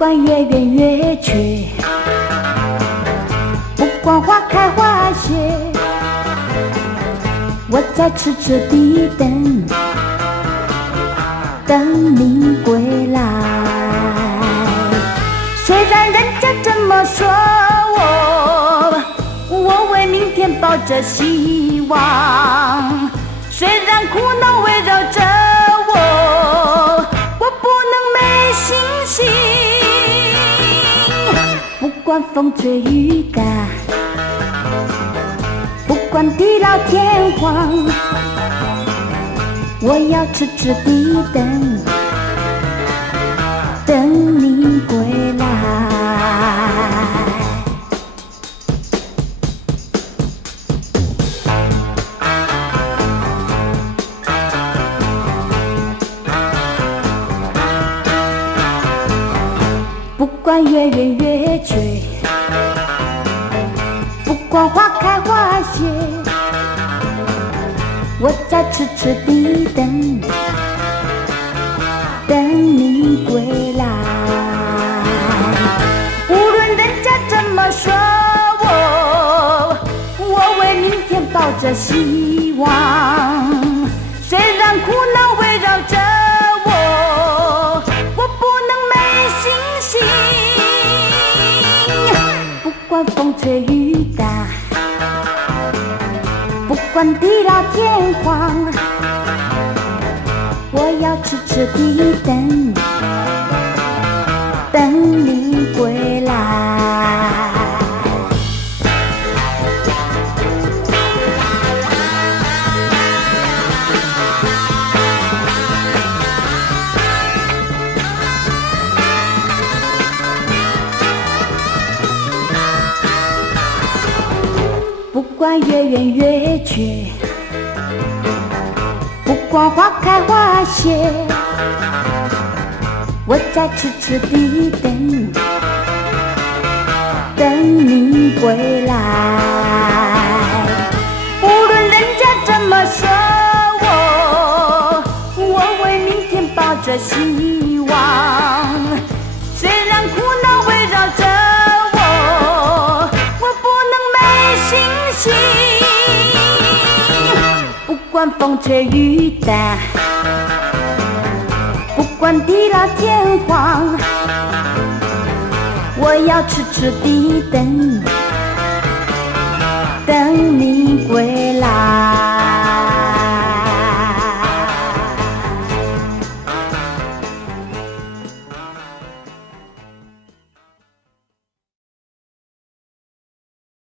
管月圆月缺，不管花开花谢，我在痴痴地等，等你归来。虽然人家这么说我为明天抱着希望，虽然苦恼围绕着我不能没信心。不管风吹雨打，不管地老天荒，我要痴痴地等，等你归来。不管月圆月缺，不管花开花谢，我在痴痴地等，等你归来。无论人家怎么说我为明天抱着希望，虽然苦恼围绕着我不能没信心。不管风吹雨打，不管地老天荒，我要痴痴地等，等你归来。不管月圆月缺，不管花开花谢，我在痴痴地等，等你归来。无论人家怎么说我为明天抱着希望，虽然苦恼围绕着我不能没信心。不管风吹雨打，不管地老天荒，我要痴痴地等，等